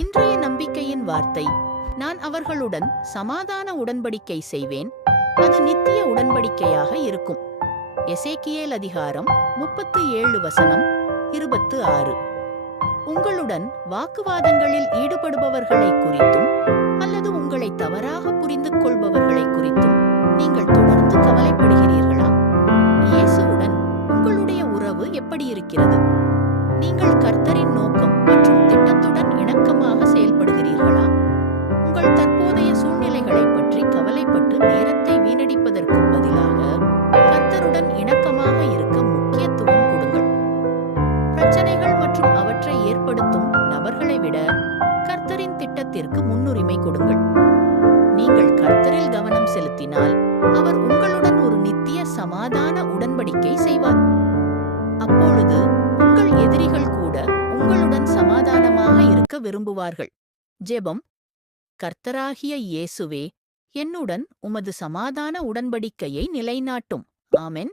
இன்றைய நம்பிக்கையின் வார்த்தை: நான் அவர்களுடன் சமாதான உடன்படிக்கை செய்வேன், அது நித்திய உடன்படிக்கையாக இருக்கும். எசேக்கியேல் அதிகாரம் 37 வசனம் 26. உங்களுடன் வாக்குவாதங்களில் ஈடுபடுபவர்களை குறித்தும் அல்லது உங்களை தவறாக புரிந்து கொள்பவர்களை குறித்தும் நீங்கள் தொடர்ந்து கவலைப்படுகிறீர்களா? இயேசுவுடன் உங்களுடைய உறவு எப்படி இருக்கிறது? நீங்கள் கர்த்தரின் நோக்கம் மற்றும் திட்டத்துடன் இணக்கமாக செயல்படுகிறீர்களா? உங்கள் தற்போதைய சூழ்நிலைகளைப் பற்றி கவலைப்பட்டு நேரத்தை வீணடிப்பதற்கு பதிலாக கர்த்தருடன் இணக்கமாக இருக்க முக்கியத்துவம் கொடுங்கள். பிரச்சனைகள் மற்றும் அவற்றை ஏற்படுத்தும் நபர்களை விட கர்த்தரின் திட்டத்திற்கு முன்னுரிமை கொடுங்கள். நீங்கள் கர்த்தரில் கவனம் செலுத்தினால் அவர் உங்களுடன் ஒரு நித்திய சமாதான உடன்படிக்கை செய்வார். அப்பொழுது உங்கள் எதிரிகள் கூட உங்களுடன் சமாதானமாக இருக்க விரும்புவார்கள். ஜெபம்: கர்த்தராகிய இயேசுவே, என்னுடன் உமது சமாதான உடன்படிக்கையை நிலைநாட்டும். ஆமென்.